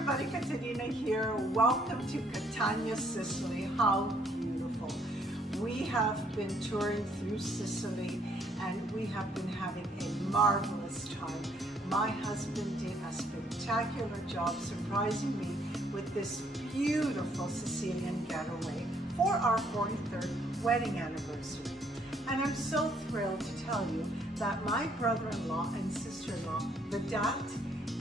everybody, Catania here. Welcome to Catania, Sicily. How beautiful. We have been touring through Sicily and we have been having a marvelous time. My husband did a spectacular job surprising me with this beautiful Sicilian getaway for our 43rd wedding anniversary. And I'm so thrilled to tell you that my brother-in-law and sister-in-law, Vedat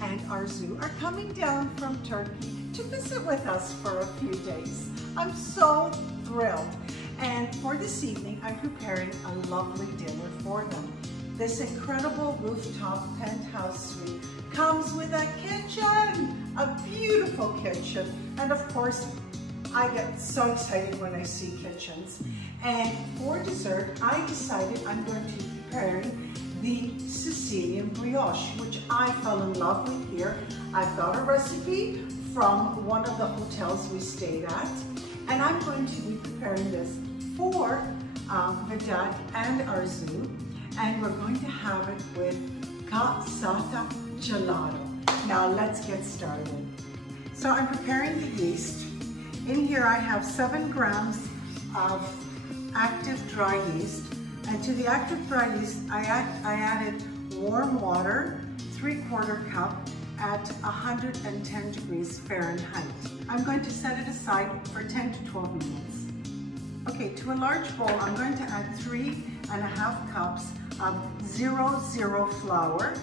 and Arzu, are coming down from Turkey to visit with us for a few days. I'm so thrilled. And for this evening, I'm preparing a lovely dinner for them. This incredible rooftop penthouse suite comes with a kitchen, a beautiful kitchen. And of course, I get so excited when I see kitchens. And for dessert, I decided I'm going to be preparing the Sicilian Brioche, which I fell in love with here. I've got a recipe from one of the hotels we stayed at, and I'm going to be preparing this for Vedat and Arzu, and we're going to have it with cassata gelato. Now let's get started. So I'm preparing the yeast. In here I have 7 grams of active dry yeast. And to the active dry yeast, I added warm water, 3/4 cup at 110 degrees Fahrenheit. I'm going to set it aside for 10 to 12 minutes. Okay, to a large bowl, I'm going to add 3½ cups of 00 flour,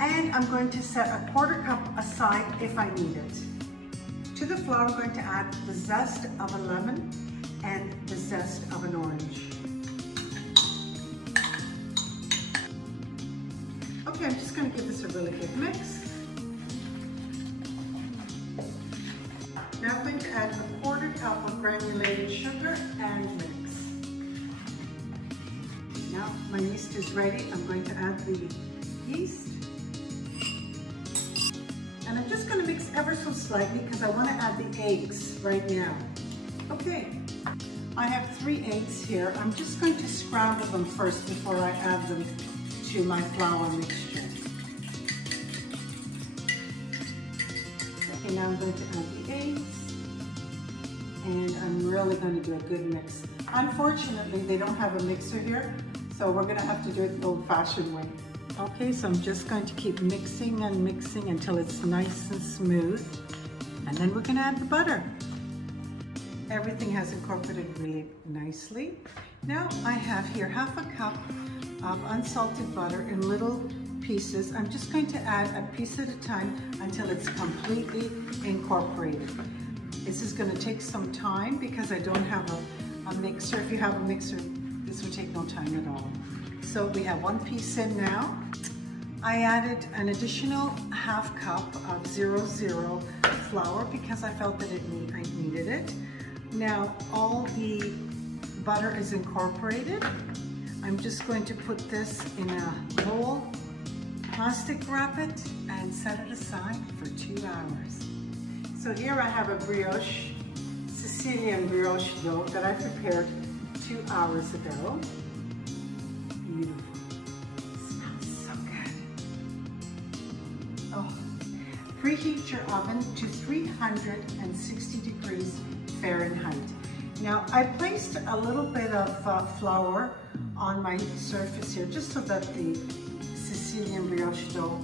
and I'm going to set 1/4 cup aside if I need it. To the flour, I'm going to add the zest of a lemon and the zest of an orange. Okay, I'm just going to give this a really good mix. Now I'm going to add 1/4 cup of granulated sugar and mix. Now my yeast is ready. I'm going to add the yeast. And I'm just going to mix ever so slightly because I want to add the eggs right now. Okay, I have 3 eggs here. I'm just going to scramble them first before I add them to my flour mixture. Okay, now I'm going to add the eggs, and I'm really going to do a good mix. Unfortunately, they don't have a mixer here, so we're going to have to do it the old-fashioned way. Okay, so I'm just going to keep mixing and mixing until it's nice and smooth, and then we're going to add the butter. Everything has incorporated really nicely. Now I have here 1/2 cup of unsalted butter in little pieces. I'm just going to add a piece at a time until it's completely incorporated. This is going to take some time because I don't have a mixer. If you have a mixer, this would take no time at all. So we have 1 piece in now. I added an additional 1/2 cup of 00 flour because I felt that I needed it. Now all the butter is incorporated. I'm just going to put this in a bowl, plastic wrap it, and set it aside for 2 hours. So here I have a brioche, Sicilian brioche dough that I prepared 2 hours ago. Beautiful. Smells so good. Oh. Preheat your oven to 360 degrees Fahrenheit. Now I placed a little bit of flour on my surface here just so that the Sicilian brioche dough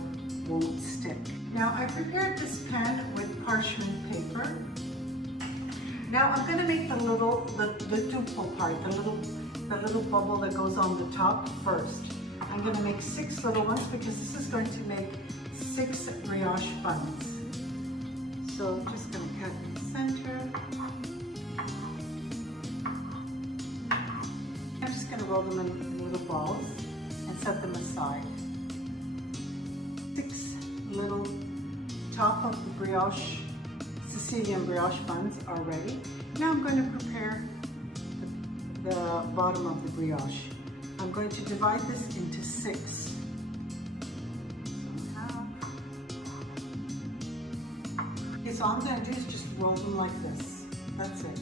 won't stick. Now I prepared this pan with parchment paper. Now I'm going to make the Tuppo part, the little bubble that goes on the top first. I'm going to make 6 little ones because this is going to make 6 brioche buns. So I'm just going to cut in the center. I'm just going to roll them in little balls and set them aside. 6 little top of the brioche, Sicilian brioche buns are ready. Now I'm going to prepare the bottom of the brioche. I'm going to divide this into 6. Okay, so all I'm going to do is just roll them like this. That's it.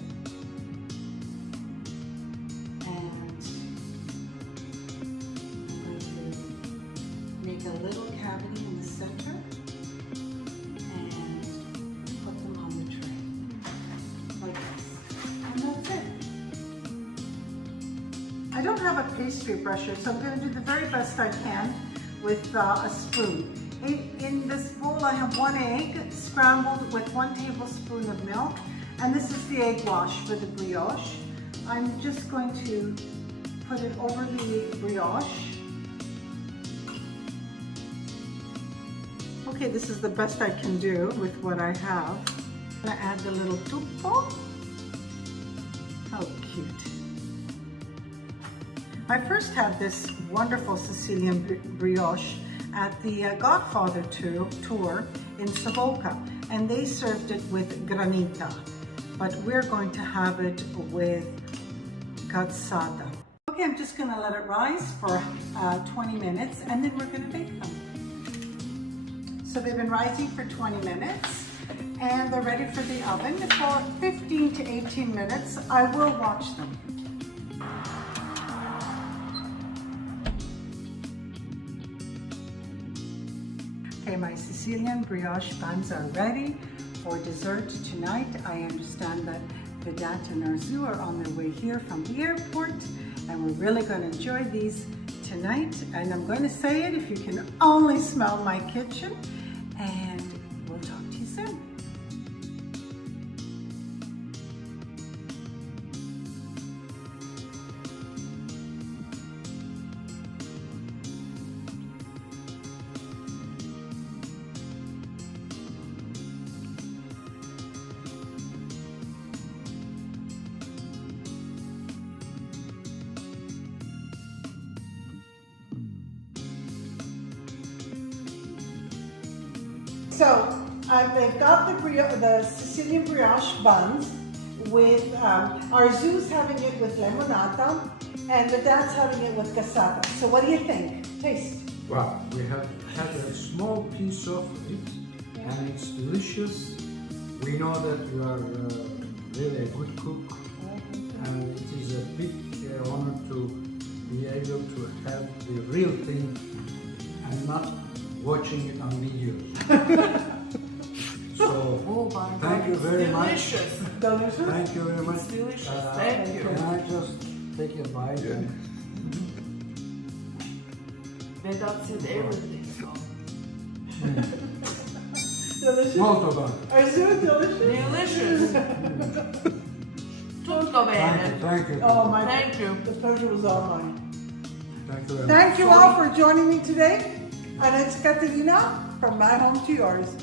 Make a little cavity in the center and I don't have a pastry brusher, so I'm going to do the very best I can with a spoon. In this bowl I have 1 egg scrambled with 1 tablespoon of milk, and this is the egg wash for the brioche. I'm just going to put it over the brioche. Okay, this is the best I can do with what I have. I'm going to add the little Tuppo. How cute. I first had this wonderful Sicilian brioche at the Godfather tour in Savoca, and they served it with granita, but we're going to have it with cassata. Okay, I'm just going to let it rise for 20 minutes, and then we're going to bake them. So they've been rising for 20 minutes, and they're ready for the oven for 15 to 18 minutes. I will watch them. Okay, my Sicilian brioche buns are ready for dessert tonight. I understand that Vedat and Arzu are on their way here from the airport, and we're really going to enjoy these tonight. And I'm going to say it, if you can only smell my kitchen, and we'll talk to you soon. So they've got the Sicilian brioche buns with Arzu's having it with limonata, and Vedat's having it with cassata. So what do you think? Taste. Wow, we have had a small piece of it, and it's delicious. We know that you are really a good cook, and it is a big honor to be able to have the real thing and not watching it on videos. So, thank you very much. Delicious. Thank you very much. It's delicious. Thank you. Can I just take a bite? Vedat said everything, so. Delicious. Molto bene. Arzu, delicious. Delicious. Tutto bene. Thank you. Oh, my. Thank you. The pleasure was all mine. Thank you very much. Thank you all for joining me today. And it's Catalina from my home to yours.